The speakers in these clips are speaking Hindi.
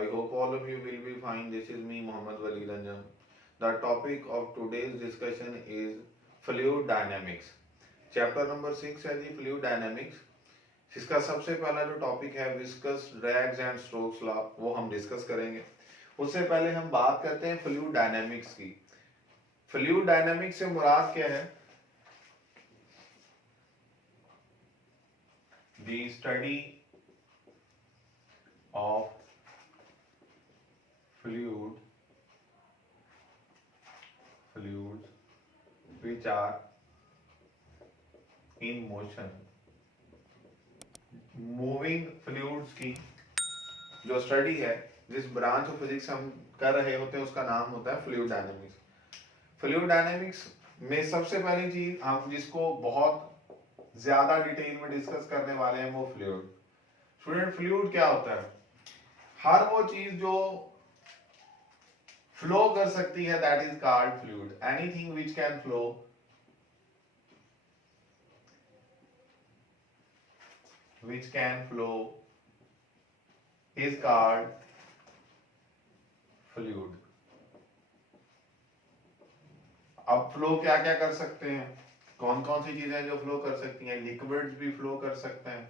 I hope all of you will be fine. This is me, Mohammad Wali Ranjan. The topic of today's discussion is fluid dynamics. Chapter number 6 है जी फ्लूइड डायनेमिक्स. इसका सबसे पहला जो टॉपिक है viscous drags and strokes law, वो हम डिस्कस करेंगे. उससे पहले हम बात करते हैं फ्लूइड डायनेमिक्स की. फ्लूइड डायनेमिक्स से मुराद क्या है? The study of fluids which are in motion. Moving fluids की जो स्टडी है, जिस ब्रांच ऑफ फिजिक्स हम कर रहे होते हैं, उसका नाम होता है फ्लूइड डायनेमिक्स. फ्लूइड डायनेमिक्स में सबसे पहली चीज हम जिसको बहुत ज्यादा डिटेल में डिस्कस करने वाले हैं वो फ्लूइड. स्टूडेंट, फ्लूइड क्या होता है? हर वो चीज जो फ्लो कर सकती है, that is called fluid. Anything which can flow is called fluid. अब फ्लो क्या क्या कर सकते हैं? कौन कौन सी चीजें जो फ्लो कर सकती हैं? लिक्विड्स भी फ्लो कर सकते हैं,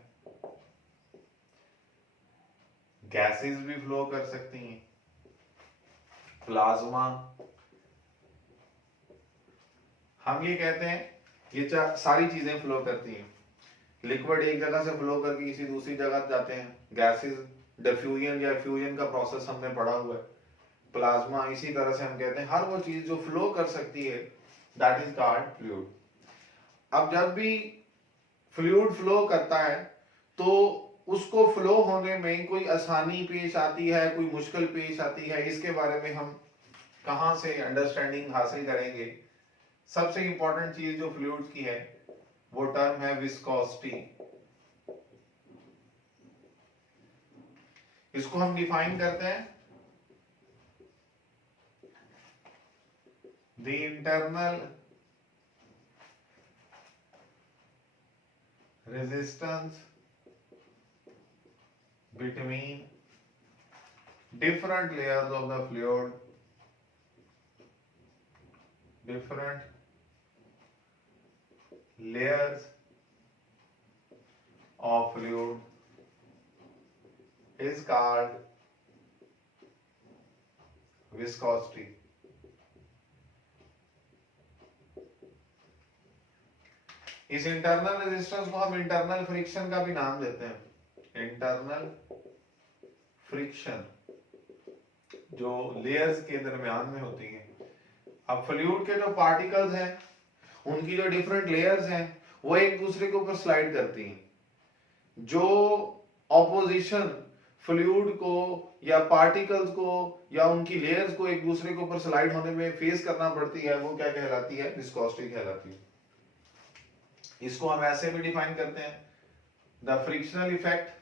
गैसेस भी फ्लो कर सकती हैं, प्लाज्मा. हम ये कहते हैं ये सारी चीजें फ्लो करती हैं. लिक्विड एक जगह से फ्लो करके किसी दूसरी जगह जाते हैं. गैसेस डिफ्यूजन या फ्यूजन का प्रोसेस हमने पढ़ा हुआ है. प्लाज्मा इसी तरह से हम कहते हैं हर वो चीज जो फ्लो कर सकती है, दैट इज कॉल्ड फ्लूइड. अब जब भी फ्लूइड फ्लो करता है तो उसको फ्लो होने में कोई आसानी पेश आती है, कोई मुश्किल पेश आती है, इसके बारे में हम कहां से अंडरस्टैंडिंग हासिल करेंगे? सबसे इंपॉर्टेंट चीज जो फ्लूइड्स की है वो टर्म है विस्कोसिटी. इसको हम डिफाइन करते हैं the internal resistance between different layers of the fluid, different layers of fluid is called viscosity. इस इंटरनल रेजिस्टेंस को हम इंटरनल फ्रिक्शन का भी नाम देते हैं. इंटरनल फ्रिक्शन जो लेयर्स के दरमियान में होती है. अब फ्लूइड के जो पार्टिकल्स हैं, उनकी जो डिफरेंट लेयर्स हैं, वो एक दूसरे के ऊपर स्लाइड करती हैं. जो ऑपोजिशन फ्लूइड को या पार्टिकल्स को या उनकी लेयर्स को एक दूसरे के ऊपर स्लाइड होने में फेस करना पड़ती है, वो क्या कहलाती है? विस्कोसिटी कहलाती है. इसको हम ऐसे भी डिफाइन करते हैं, the frictional effect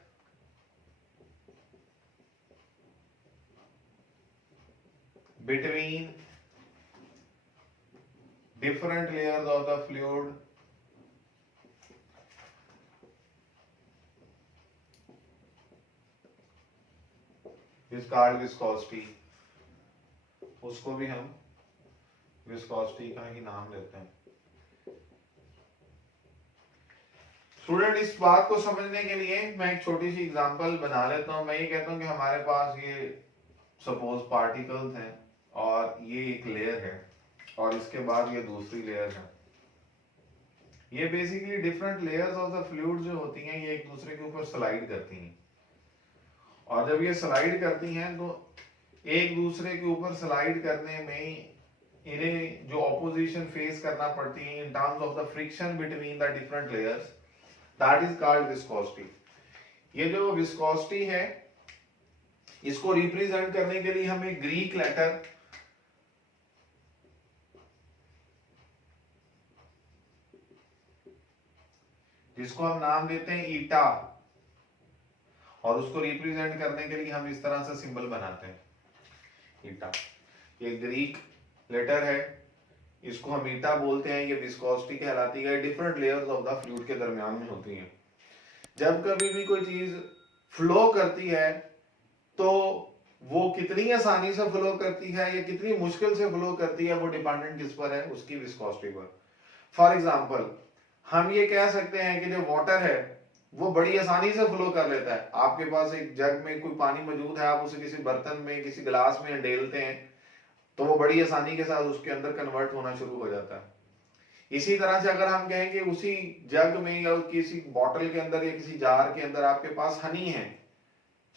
between different layers of the fluid is called viscosity. उसको भी हम विस्कोसिटी का ही नाम लेते हैं. स्टूडेंट, इस बात को समझने के लिए मैं एक छोटी सी एग्जांपल बना लेता हूं. मैं ये कहता हूं कि हमारे पास ये सपोज पार्टिकल्स हैं और ये एक लेयर है और इसके बाद ये दूसरी लेयर है. ये basically different layers of the fluid जो होती हैं, ये एक दूसरे के ऊपर स्लाइड करती हैं. और जब ये स्लाइड करती हैं तो एक दूसरे के ऊपर स्लाइड करने में इन्हें जो ऑपोजिशन फेस करना पड़ती है in terms of the friction between the different layers, that is called viscosity. ये जो विस्कोसिटी है, इसको रिप्रेजेंट करने के लिए हम एक ग्रीक लेटर जिसको हम नाम देते हैं ईटा, और उसको रिप्रेजेंट करने के लिए हम इस तरह से सिंबल बनाते हैं ईटा. ये ग्रीक लेटर है, इसको हम ईटा बोलते हैं. ये विस्कोसिटी कहलाती है. Different layers of the fluid के दरमियान में होती हैं. जब कभी भी कोई चीज फ्लो करती है तो वो कितनी आसानी से फ्लो करती है या कितनी मुश्किल से फ्लो करती है, वो डिपेंडेंट किस पर है, उसकी विस्कोसिटी पर। फॉर एग्जाम्पल हम ये कह सकते हैं कि जो वाटर है वो बड़ी आसानी से फ्लो कर लेता है। आपके पास एक जग में कोई पानी मौजूद है, आप उसे किसी बर्तन में किसी गिलास में डालते हैं तो वो बड़ी आसानी के साथ उसके अंदर कन्वर्ट होना शुरू हो जाता है। इसी तरह से अगर हम कहें कि उसी जग में या किसी बॉटल के अंदर या किसी जार के अंदर आपके पास हनी है,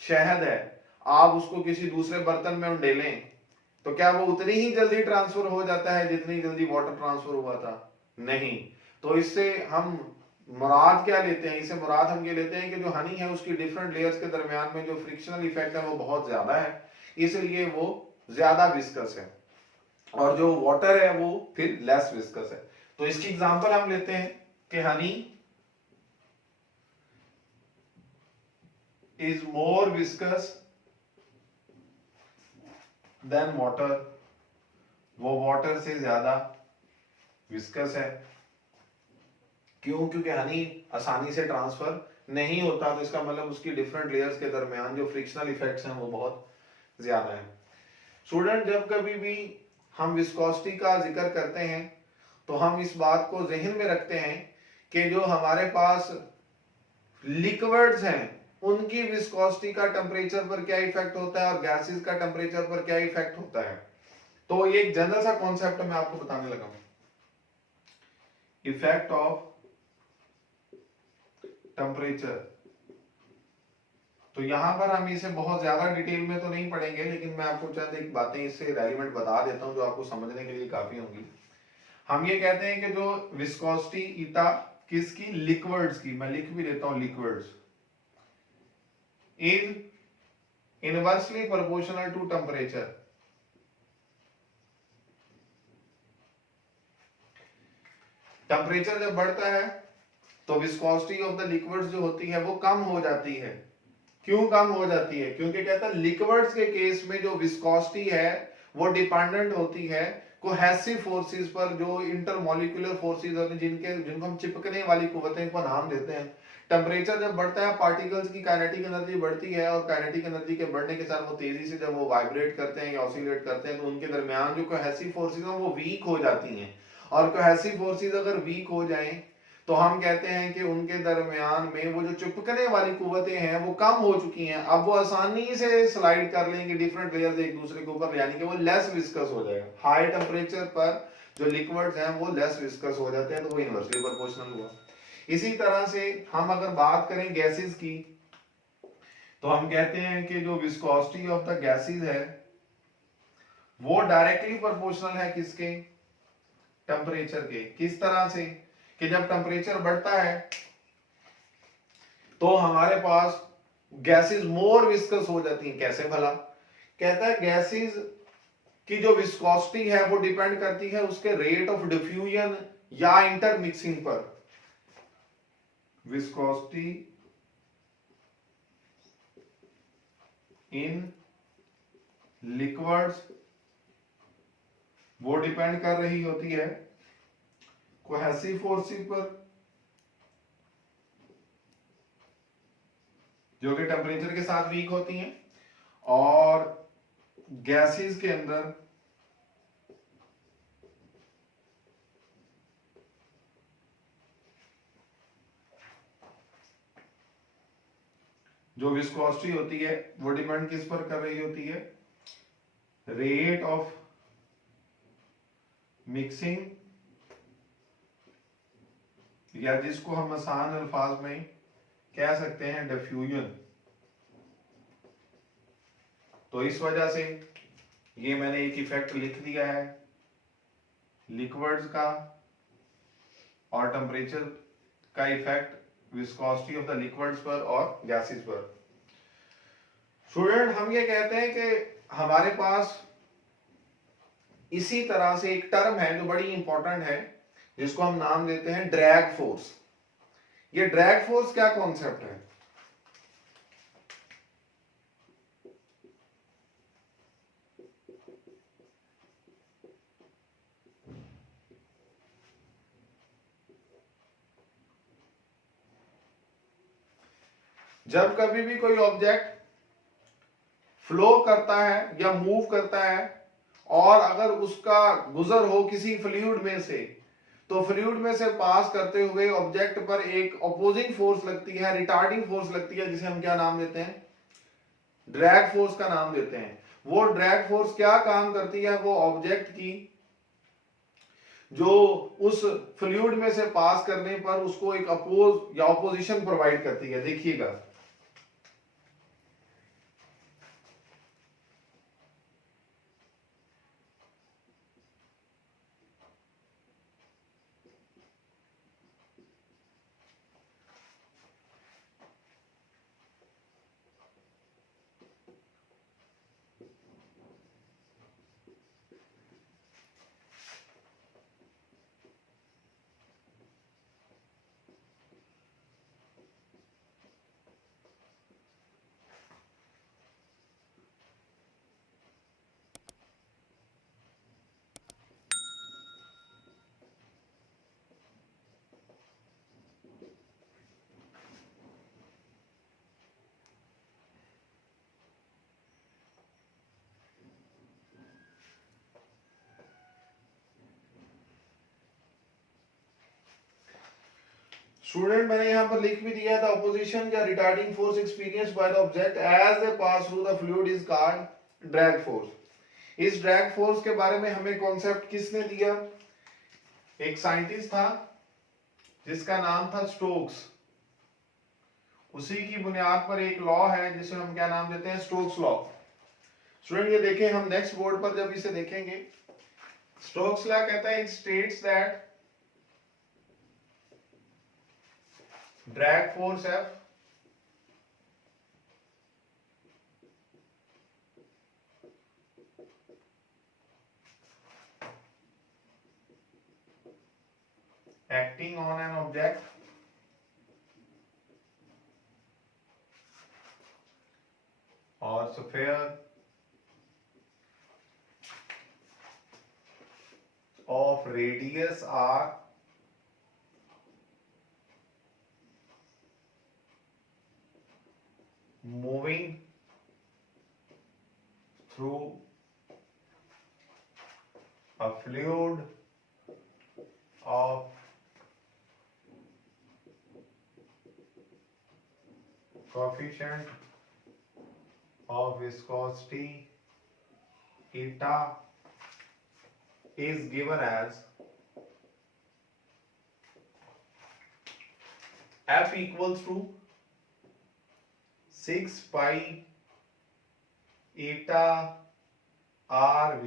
शहद है, आप उसको किसी दूसरे बर्तन में डालें तो क्या वो उतनी ही जल्दी ट्रांसफर हो जाता है जितनी जल्दी वाटर ट्रांसफर हुआ था? नहीं। तो इससे हम मुराद क्या लेते हैं? इससे मुराद हम ये लेते हैं कि जो हनी है उसकी डिफरेंट लेयर्स के दरमियान में जो फ्रिक्शनल इफेक्ट है वो बहुत ज्यादा है, इसलिए वो ज्यादा विस्कस है, और जो वाटर है वो फिर लेस विस्कस है। तो इसकी एग्जांपल हम लेते हैं कि honey is more viscous than water, वो वाटर से ज्यादा विस्कस है। क्यों? क्योंकि हनी आसानी से ट्रांसफर नहीं होता, तो इसका मतलब उसकी डिफरेंट लेयर्स के दरमियान जो फ्रिक्शनल इफेक्ट्स हैं वो बहुत ज्यादा है। स्टूडेंट, जब कभी भी हम विस्कोसिटी का जिक्र करते हैं तो हम इस बात को जहन में रखते हैं कि जो हमारे पास लिक्विड्स हैं उनकी विस्कोसिटी का टेम्परेचर पर क्या इफेक्ट होता है और गैसेस का टेम्परेचर पर क्या इफेक्ट होता है। तो ये एक जनरल सा कॉन्सेप्ट मैं आपको बताने लगा हूं, इफेक्ट ऑफ टेम्परेचर। तो यहां पर हम इसे बहुत ज्यादा डिटेल में तो नहीं पढ़ेंगे, लेकिन मैं आपको चंद एक बातें इससे रेलिवेंट बता देता हूं जो आपको समझने के लिए काफी होंगी। हम ये कहते हैं कि जो विस्कोसिटी ईटा किसकी? लिक्विड्स की। मैं लिख भी देता हूं, liquids is inversely proportional to temperature. Temperature जब बढ़ता है तो विस्कोसिटी ऑफ द लिक्विड्स जो होती है वो कम हो जाती है। क्यों कम हो जाती है? क्योंकि कहता है लिक्विड्स के केस में जो विस्कोसिटी है वो डिपेंडेंट होती है कोहेसिव फोर्सेस पर, जो इंटरमॉलिक्यूलर फोर्सेस होते हैं जिनको हम चिपकने वाली कुव्वतें को नाम देते हैं। टेम्परेचर जब बढ़ता है पार्टिकल्स की काइनेटिक एनर्जी बढ़ती है, और काइनेटिक एनर्जी के बढ़ने के साथ वो तेजी से जब वो वाइब्रेट करते हैं या ऑसिलेट करते हैं तो उनके दरमियान जो कोहेसिव फोर्सेस हैं वो वीक हो जाती हैं। और कोहेसिव फोर्सेस अगर वीक हो जाएं तो हम कहते हैं कि उनके दरमियान में वो जो चिपकने वाली कुव्वतें हैं वो कम हो चुकी हैं। अब वो आसानी से स्लाइड कर लेंगे डिफरेंट लेयर्स एक दूसरे के ऊपर, यानी कि वो लेस विस्कस हो जाएगा। हाई टेम्परेचर पर जो लिक्विड्स हैं वो लेस विस्कस हो जाते हैं, तो वो इनवर्सली प्रोपोर्शनल हुआ। इसी तरह से हम अगर बात करें गैसेस की तो हम कहते हैं कि जो विस्कोसिटी ऑफ द गैसेस है वो डायरेक्टली प्रोपोर्शनल है किसके? टेम्परेचर के। किस तरह से? कि जब टेम्परेचर बढ़ता है तो हमारे पास गैसेस मोर विस्कस हो जाती हैं। कैसे भला? कहता है गैसेस की जो विस्कोसिटी है वो डिपेंड करती है उसके रेट ऑफ डिफ्यूजन या इंटरमिक्सिंग पर। विस्कोसिटी इन लिक्विड्स वो डिपेंड कर रही होती है कोहेसिव फोर्सेस पर, जो कि टेम्परेचर के साथ वीक होती हैं, और गैसेस के अंदर जो विस्कोसिटी होती है वो डिपेंड किस पर कर रही होती है? रेट ऑफ मिक्सिंग, या जिसको हम आसान अल्फाज में कह सकते हैं डिफ्यूजन। तो इस वजह से ये मैंने एक इफेक्ट लिख दिया है लिक्विड्स का और टेम्परेचर का effect viscosity of the liquids पर और गैसेस पर। स्टूडेंट, हम ये कहते हैं कि हमारे पास इसी तरह से एक टर्म है जो बड़ी इंपॉर्टेंट है जिसको हम नाम देते हैं ड्रैग फोर्स। ये ड्रैग फोर्स क्या कॉन्सेप्ट है? जब कभी भी कोई ऑब्जेक्ट फ्लो करता है या मूव करता है, और अगर उसका गुजर हो किसी फ्लूइड में से, तो फ्लूइड में से पास करते हुए ऑब्जेक्ट पर एक अपोजिंग फोर्स लगती है, रिटार्डिंग फोर्स लगती है, जिसे हम क्या नाम देते हैं, ड्रैग फोर्स का नाम देते हैं। वो ड्रैग फोर्स क्या काम करती है, वो ऑब्जेक्ट की जो उस फ्लूइड में से पास करने पर उसको एक अपोज या ऑपोजिशन प्रोवाइड करती है। देखिएगा, स्टूडेंट मैंने यहां पर लिख भी दिया था, ऑपोजिशन या retarding force experienced by the object as they pass through the fluid is called drag force. इस ड्रैग फोर्स के बारे में हमें कॉन्सेप्ट किसने दिया, एक साइंटिस्ट था जिसका नाम था स्टोक्स। उसी की बुनियाद पर एक लॉ है जिसे हम क्या नाम देते हैं, स्टोक्स लॉ। स्टूडेंट ये देखें, हम नेक्स्ट बोर्ड पर जब इसे देखेंगे, स्टोक्स लॉ कहता है, it states that drag force F acting on an object or sphere of radius r moving through a fluid of coefficient of viscosity eta is given as F equals to 6 pi eta RV।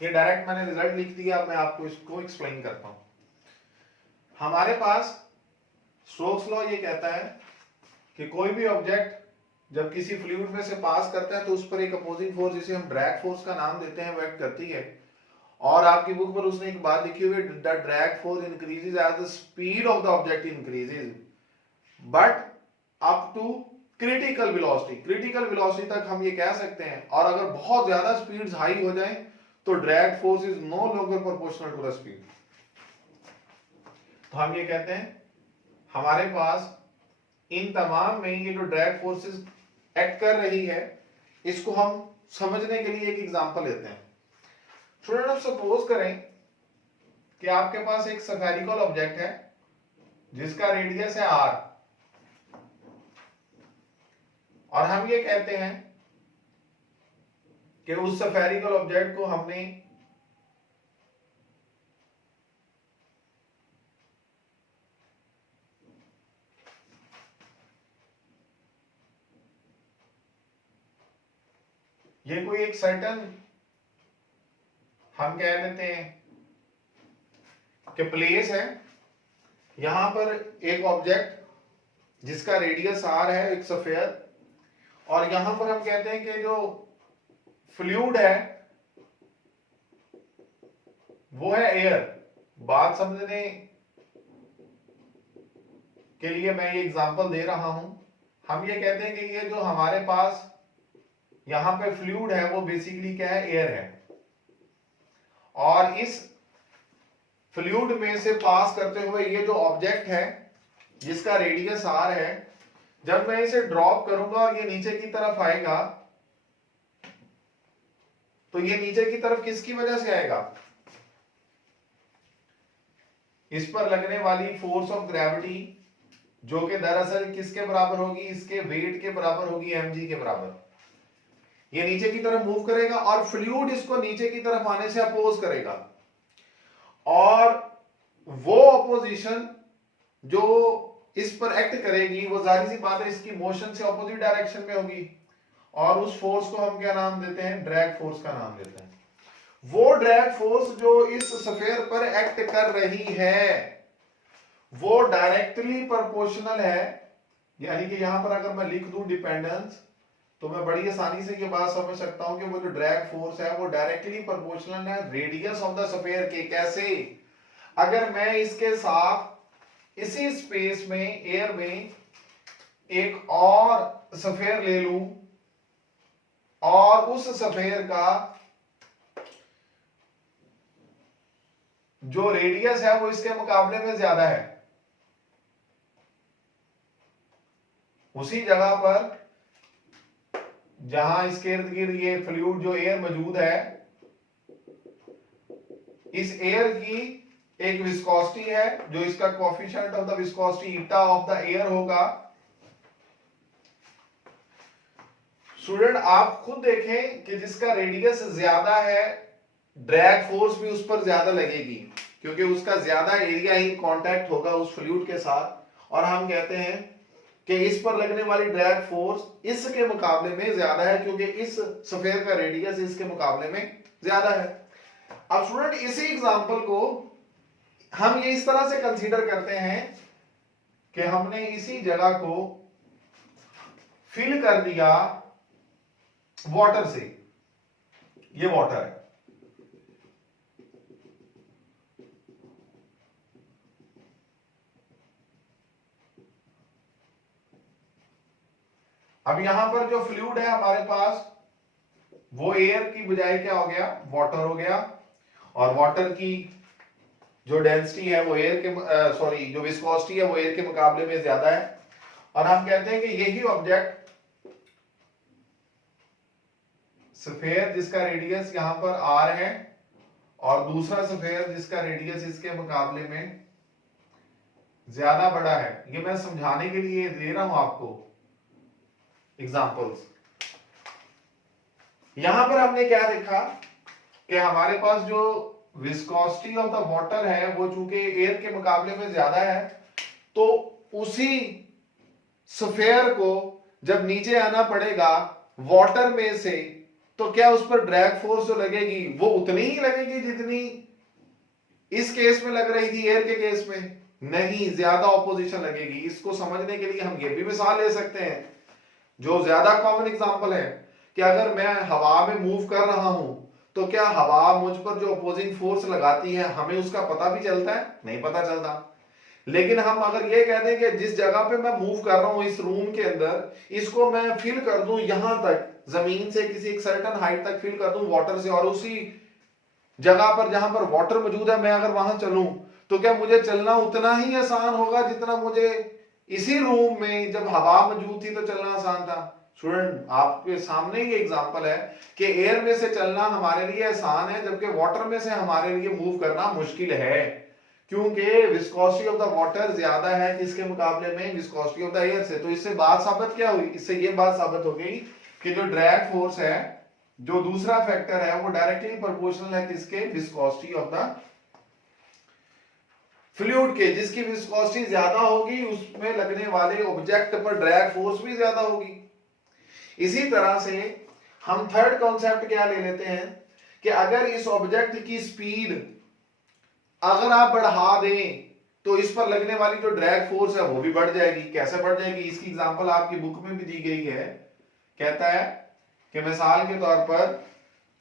ये डायरेक्ट मैंने रिजल्ट लिख दिया, अब मैं आपको इसको एक्सप्लेन करता हूं। हमारे पास स्टोक्स लॉ ये कहता है कि कोई भी ऑब्जेक्ट जब किसी फ्लूइड में से पास करता है तो उस पर एक अपोजिंग फोर्स, जिसे हम ड्रैग फोर्स का नाम देते हैं, वो एक्ट करती है। और आपकी बुक पर उसने एक बात लिखी हुई है, the drag force increases as the speed of the object increases but up to critical velocity. Critical velocity तक हम ये कह सकते हैं, और अगर बहुत ज्यादा स्पीड्स हाई हो जाएं तो drag force is no longer proportional to the speed. तो हम ये कहते हैं हमारे पास इन तमाम में ये जो ड्रैग फोर्सेस एक्ट कर रही है, इसको हम समझने के लिए एक एग्जांपल लेते हैं। स्टूडेंट अब सपोज करें कि आपके पास एक स्फेरिकल ऑब्जेक्ट है जिसका रेडियस है r, और हम ये कहते हैं कि उस स्फेरिकल ऑब्जेक्ट को हमने ये कोई एक सर्टन हम कह देते हैं कि प्लेस है, यहां पर एक ऑब्जेक्ट जिसका रेडियस r है, एक स्फीयर, और यहां पर हम कहते हैं कि जो फ्लूइड है वो है एयर। बात समझने के लिए मैं ये एग्जांपल दे रहा हूं। हम ये कहते हैं कि ये जो हमारे पास यहां पे फ्लूइड है वो बेसिकली क्या है, एयर है, और इस फ्लूइड में से पास करते हुए ये जो ऑब्जेक्ट है जिसका रेडियस r है, जब मैं इसे ड्रॉप करूंगा और ये नीचे की तरफ आएगा तो ये नीचे की तरफ किसकी वजह से आएगा? इस पर लगने वाली फोर्स ऑफ ग्रेविटी, जो कि दरअसल किसके बराबर होगी? इसके वेट के बराबर होगी, mg के बराबर। ये नीचे की तरफ मूव करेगा और फ्लूइड इसको नीचे की तरफ आने से अपोज करेगा, और वो अपोजिशन जो इस पर एक्ट करेगी वो जाहिर सी बात है इसकी मोशन से ऑपोजिट डायरेक्शन में होगी, और उस फोर्स को हम क्या नाम देते हैं? ड्रैग फोर्स का नाम देते हैं। वो ड्रैग फोर्स जो इस स्फीयर पर एक्ट कर रही है वो डायरेक्टली प्रोपोर्शनल है, यानी कि यहां पर अगर मैं लिख दूं डिपेंडेंस, तो मैं बड़ी आसानी से ये बात समझ सकता हूं कि वो जो ड्रैग फोर्स है वो डायरेक्टली प्रोपोर्शनल है रेडियस ऑफ द स्फीयर के। कैसे? अगर मैं इसके साथ इसी स्पेस में, एयर में, एक और स्फीयर ले लूं और उस स्फीयर का जो रेडियस है वो इसके मुकाबले में ज्यादा है, उसी जगह पर जहां इसके इर्द गिर्द ये फ्लूइड जो एयर मौजूद है, इस एयर की एक विस्कोसिटी है जो इसका coefficient of the viscosity eta of the air होगा। स्टूडेंट आप खुद देखें कि जिसका रेडियस ज्यादा है ड्रैग फोर्स भी उस पर ज्यादा लगेगी, क्योंकि उसका ज्यादा एरिया ही कांटेक्ट होगा उस फ्लूइड के साथ, और हम कहते हैं कि इस पर लगने वाली ड्रैग फोर्स इसके मुकाबले में ज्यादा है, क्योंकि इस स्फीयर का रेडियस इसके मुकाबले में ज्यादा है। अब स्टूडेंट इसी एग्जांपल को हम ये इस तरह से कंसीडर करते हैं कि हमने इसी जगह को फिल कर दिया वाटर से। ये वाटर है, अब यहां पर जो फ्लूइड है हमारे पास वो एयर की बजाय क्या हो गया? वाटर हो गया, और वाटर की जो डेंसिटी है वो एयर के जो विस्कोसिटी है वो एयर के मुकाबले में ज्यादा है, और हम कहते हैं कि यही ऑब्जेक्ट स्फीयर जिसका रेडियस यहां पर r है और दूसरा स्फीयर जिसका रेडियस इसके मुकाबले में ज्यादा बड़ा है, ये मैं समझाने के लिए दे रहा हूं आपको एग्जांपल्स। यहां पर हमने क्या देखा कि हमारे पास जो विस्कोसिटी ऑफ द वाटर है वो चूंकि एयर के मुकाबले में ज्यादा है, तो उसी स्फीयर को जब नीचे आना पड़ेगा वाटर में से, तो क्या उस पर ड्रैग फोर्स जो लगेगी वो उतनी ही लगेगी जितनी इस केस में लग रही थी एयर के केस में? नहीं, ज्यादा ऑपोजिशन लगेगी। इसको समझने के लिए हम ये भी मिसाल ले सकते हैं जो ज्यादा कॉमन एग्जांपल है कि अगर मैं हवा में मूव कर रहा हूं तो क्या हवा मुझ पर जो अपोजिंग फोर्स लगाती है हमें उसका पता भी चलता है? नहीं पता चलता। लेकिन हम अगर ये कह दें कि जिस जगह पे मैं मूव कर रहा हूं इस रूम के अंदर, इसको मैं फिल कर दूं यहां तक, जमीन से किसी एक सर्टेन हाइट तक फिल कर दूं वाटर से, और उसी जगह पर जहां पर वाटर मौजूद है मैं अगर वहां चलूं, तो क्या मुझे चलना उतना ही आसान होगा जितना मुझे इसी रूम में जब हवा मौजूद थी तो चलना आसान था? स्टूडेंट आपके सामने ही एग्जांपल है कि एयर में से चलना हमारे लिए आसान है, जबकि वाटर में से हमारे लिए मूव करना मुश्किल है, क्योंकि विस्कोसिटी ऑफ द वाटर ज्यादा है किसके मुकाबले में? विस्कोसिटी ऑफ द एयर से। तो इससे बात साबित क्या हुई? इससे ये बात साबित हो गई कि जो ड्रैग फोर्स है, जो दूसरा फैक्टर है, वो डायरेक्टली प्रोपोर्शनल है किसके? विस्कोसिटी ऑफ द फ्लूइड के। जिसकी विस्कोसिटी ज्यादा होगी उसमें लगने वाले ऑब्जेक्ट पर ड्रैग फोर्स भी ज्यादा होगी। इसी तरह से हम थर्ड कॉन्सेप्ट क्या ले लेते हैं कि अगर इस ऑब्जेक्ट की स्पीड अगर आप बढ़ा दें तो इस पर लगने वाली जो ड्रैग फोर्स है वो भी बढ़ जाएगी। कैसे बढ़ जाएगी? इसकी एग्जांपल आपकी बुक में भी दी गई है। कहता है कि मिसाल के तौर पर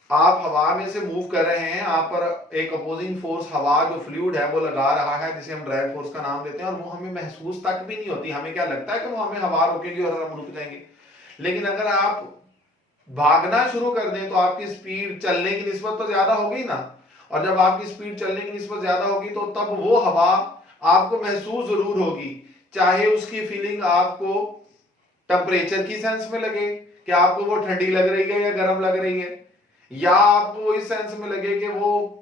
आप हवा में से मूव कर रहे हैं, आप पर एक अपोजिंग फोर्स हवा जो फ्लूइड है वो लगा रहा है, जिसे हम ड्रैग फोर्स का नाम देते हैं, और वो हमें महसूस तक भी नहीं होती। हमें क्या लगता है कि वो हमें हवा रोकेगी और हम रुक जाएंगे। लेकिन अगर आप भागना शुरू कर दें तो आपकी स्पीड चलने की निस्बत तो ज्यादा होगी ना, और जब आपकी स्पीड चलने की निस्बत ज्यादा होगी तो तब वो हवा आपको महसूस जरूर होगी, चाहे उसकी फीलिंग आपको टेम्परेचर की सेंस में लगे कि आपको वो ठंडी लग रही है या गर्म लग रही है, या आपको इस सेंस में लगे कि वो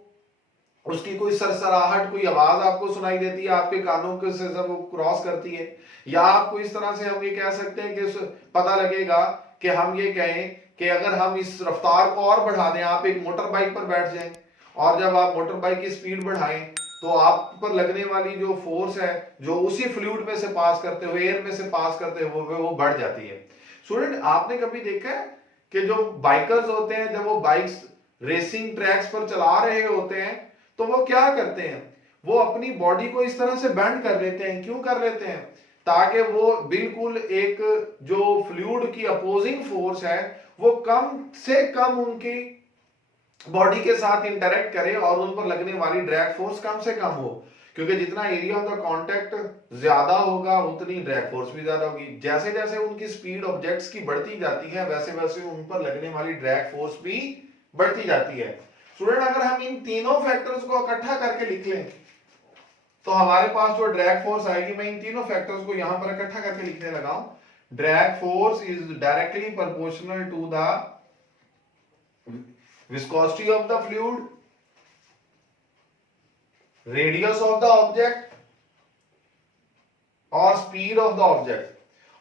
उसकी कोई सरसराहट, कोई आवाज आपको सुनाई देती है, आपके कानों के से जब वो क्रॉस करती है, या आपको इस तरह से हम ये कह सकते हैं कि पता लगेगा कि हम ये कहें कि अगर हम इस रफ्तार को और बढ़ा दें, आप एक मोटर बाइक पर बैठ जाएं और जब आप मोटर बाइक की स्पीड बढ़ाएं तो आप पर लगने वाली जो फोर्स है, जो उसी फ्लूइड में से पास करते हुए, एयर में से पास करते हुए वो बढ़ जाती है। स्टूडेंट, आपने कभी देखा है कि जो बाइकर्स होते हैं जब वो बाइक्स रेसिंग ट्रैक्स पर चला रहे होते हैं तो वो क्या करते हैं, वो अपनी बॉडी को इस तरह से बेंड कर लेते हैं। क्यों कर लेते हैं? ताकि वो बिल्कुल एक जो फ्लूइड की अपोजिंग फोर्स है वो कम से कम उनकी बॉडी के साथ इंटरेक्ट करे और उन पर लगने वाली ड्रैग फोर्स कम से कम हो, क्योंकि जितना एरिया ऑफ द कांटेक्ट ज्यादा होगा उतनी ड्रैग फोर्स भी ज्यादा होगी। जैसे जैसे उनकी स्पीड ऑब्जेक्ट्स की बढ़ती जाती है वैसे वैसे उन पर लगने वाली ड्रैग फोर्स भी बढ़ती जाती है। स्टूडेंट, अगर हम इन तीनों फैक्टर्स को इकट्ठा करके लिख लें तो हमारे पास जो ड्रैग फोर्स आएगी, मैं इन तीनों फैक्टर्स को यहां पर इकट्ठा करके लिखने लगा हूं। Drag force is directly proportional to the viscosity of the fluid, radius of the object और speed of the object।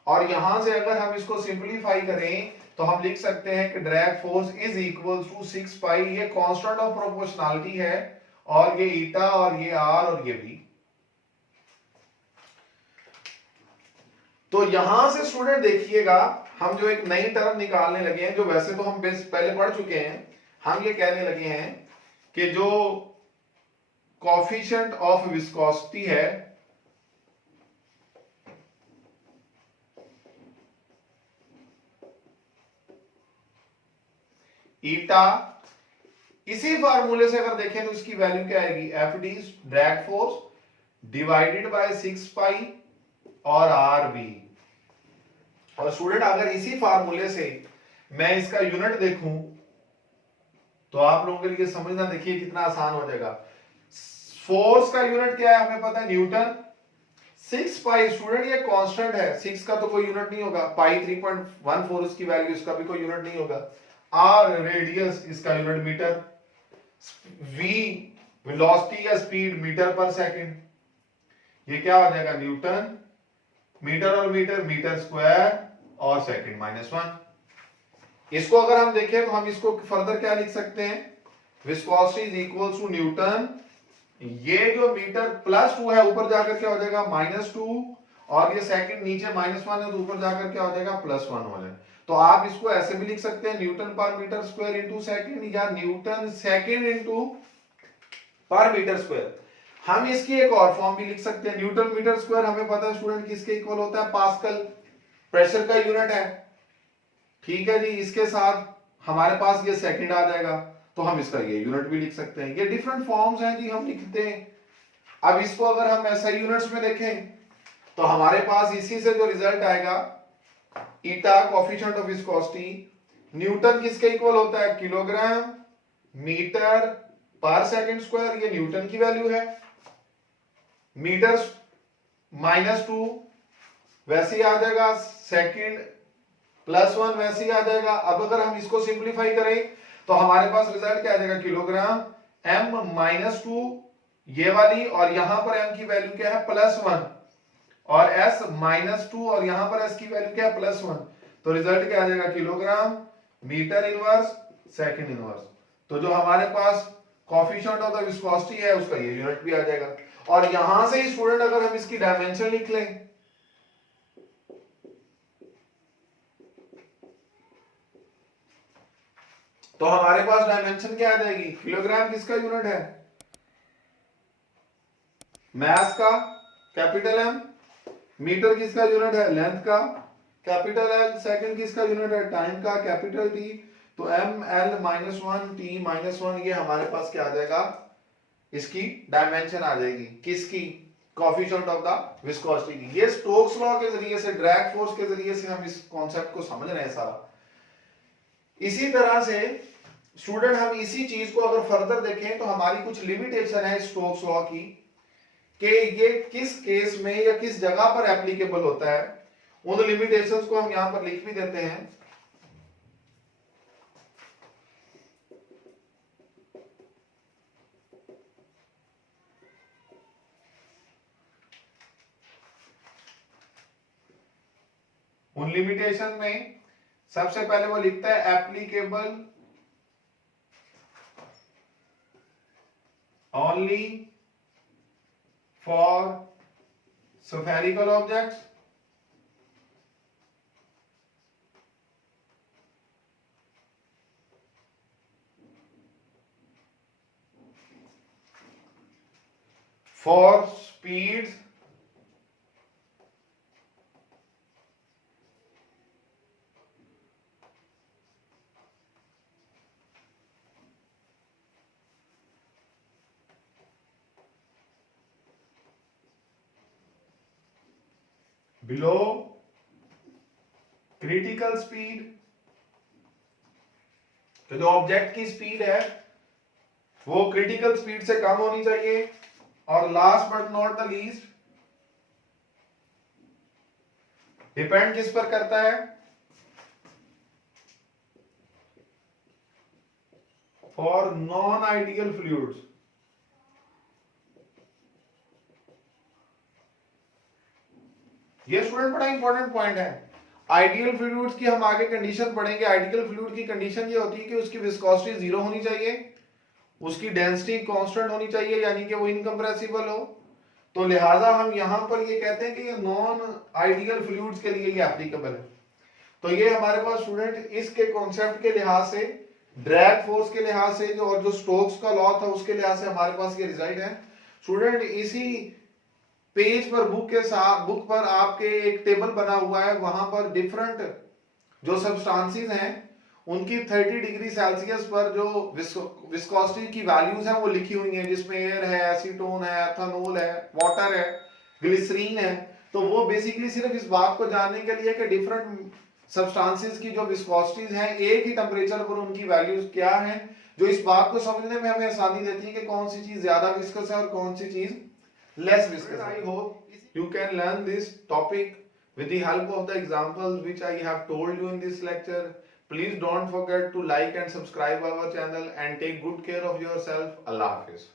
और यहां से अगर हम इसको सिंपलीफाई करें तो हम लिख सकते हैं कि drag force is equal to 6 pi, ये कांस्टेंट ऑफ प्रोपोर्शनलिटी है, और ये ईटा और ये आर और ये बी। तो यहां से स्टूडेंट देखिएगा हम जो एक नई टर्म निकालने लगे हैं, जो वैसे तो हम पहले पढ़ चुके हैं। हम ये कहने लगे हैं कि जो कोफिशिएंट ऑफ विस्कोसिटी है ईटा, इसी फार्मूले से अगर देखें तो इसकी वैल्यू क्या आएगी, F D drag force divided by 6 पाई और आर बी। और स्टूडेंट, अगर इसी फार्मूले से मैं इसका यूनिट देखूं तो आप लोगों के लिए समझना, देखिए कितना आसान हो जाएगा। फोर्स का यूनिट क्या है हमें पता है, न्यूटन। 6 पाई स्टूडेंट ये कांस्टेंट है, 6 का तो कोई यूनिट नहीं होगा, पाई 3.14 इसकी वैल्यू, इसका भी कोई यूनिट नहीं होगा। आर रेडियस, इसका यूनिट मीटर। वी वेलोसिटी या स्पीड मीटर पर सेकंड, ये क्या हो जाएगा न्यूटन। मीटर और मीटर, मीटर स्क्वायर और सेकंड -1। इसको अगर हम देखें तो हम इसको फर्दर क्या लिख सकते हैं, viscosity is equal to Newton, ये जो मीटर +2 है ऊपर जाकर क्या हो जाएगा -2, और ये सेकंड नीचे -1 है तो ऊपर जाकर क्या हो जाएगा +1 हो जाएगा। तो आप इसको ऐसे भी लिख सकते हैं, न्यूटन पर मीटर स्क्वायर इंटू सेकंड, या न्यूटन सेकंड इंटू पर मीटर स्क्वायर। हम इसकी एक और फॉर्म भी लिख सकते हैं, न्यूटन मीटर स्क्वायर हमें पता है स्टूडेंट किसके इक्वल होता है, पास्कल, प्रेशर का यूनिट है। ठीक है जी, इसके साथ हमारे पास ये सेकंड आ जाएगा तो हम इसका ये यूनिट भी लिख सकते हैं। ये डिफरेंट फॉर्म्स हैं जी, हम लिखते हैं। अब इसको अगर हम ऐसा यूनिट्स में देखें तो हमारे पास इसी से जो रिजल्ट आएगा, ईटा कोफिशिएंट ऑफ विस्कोसिटी, न्यूटन किसके इक्वल होता है, किलोग्राम मीटर पर सेकंड स्क्वायर, ये न्यूटन की वैल्यू है। मीटर -2 वैसे ही आ जाएगा, सेकंड +1 वैसे ही आ जाएगा। अब अगर हम इसको सिंपलीफाई करें तो हमारे पास रिजल्ट क्या आ जाएगा, किलोग्राम m -2 ये वाली, और यहां पर m की वैल्यू क्या है +1, और s -2 और यहां पर s की वैल्यू क्या है +1, तो रिजल्ट क्या आ जाएगा, kilogram metre inverse second inverse. तो जो हमारे पास कोफिशिएंट ऑफ द विस्कोसिटी है उसका ये यूनिट भी आ जाएगा। और यहां से ही स्टूडेंट अगर हम इसकी डायमेंशन लिख लें तो हमारे पास डायमेंशन क्या आ जाएगी, किलोग्राम किसका यूनिट है, मास का कैपिटल M, मीटर किसका यूनिट है, लेंथ का कैपिटल L, सेकंड किसका यूनिट है, टाइम का कैपिटल T। तो ml -1 t -1 ये हमारे पास क्या आ जाएगा, इसकी डायमेंशन आ जाएगी, किसकी, कोफिशिएंट ऑफ द विस्कोसिटी की। ये स्टोक्स लॉ के जरिए से, ड्रैग फोर्स के जरिए से हम इस कॉन्सेप्ट को समझ रहे हैं सारा। इसी तरह से स्टूडेंट हम इसी चीज को अगर फर्दर देखें तो हमारी कुछ लिमिटेशन है स्टोक्स लॉ की, कि ये किस केस में या किस जगह पर एप्लीकेबल होता है। उन लिमिटेशंस को हम यहां पर लिख भी देते हैं। उन लिमिटेशन में सबसे पहले वो लिखता है applicable only for spherical objects for speeds below critical speed, तो जो ऑब्जेक्ट की स्पीड है वो क्रिटिकल स्पीड से कम होनी चाहिए, और last but not the least depend किस पर करता है, फॉर नॉन आइडियल फ्लूइड्स। ये स्टूडेंट बड़ा इंपॉर्टेंट पॉइंट है। आइडियल फ्लूइड्स की हम आगे कंडीशन पढ़ेंगे। आइडियल फ्लूइड की कंडीशन ये होती है कि उसकी विस्कोसिटी 0 होनी चाहिए, उसकी डेंसिटी कांस्टेंट होनी चाहिए, यानी कि वो इनकम्प्रेसिबल हो। तो लिहाजा हम यहां पर ये कहते हैं कि ये नॉन आइडियल फ्लूइड्स के लिए ये एप्लीकेबल है। तो ये हमारे पास स्टूडेंट इसके कॉन्सेप्ट के लिहाज से, ड्रैग फोर्स के लिहाज से, जो और जो स्टोक्स का लॉ था उसके लिहाज से हमारे पास ये रिजल्ट है। स्टूडेंट इसी पेज पर बुक के साथ, बुक पर आपके एक टेबल बना हुआ है, वहां पर डिफरेंट जो सब्सटेंसेस हैं उनकी 30 डिग्री सेल्सियस पर जो विस्कोसिटी की वैल्यूज हैं वो लिखी हुई हैं, जिसमें एयर है, एसीटोन है, एथेनॉल है, वाटर है, ग्लिसरीन है। तो वो बेसिकली सिर्फ इस बात को जानने के लिए कि डिफरेंट सब्सटेंसेस की जो विस्कोसिटीज हैं एक ही टेम्परेचर पर उनकी वैल्यूज क्या हैं, जो इस बात को समझने में हमें आसानी देती है कि कौन सी चीज ज्यादा विस्कस है और कौन सी चीज less viscous. I hope you can learn this topic with the help of the examples which I have told you in this lecture. Please don't forget to like and subscribe our channel and take good care of yourself. Allah Hafiz.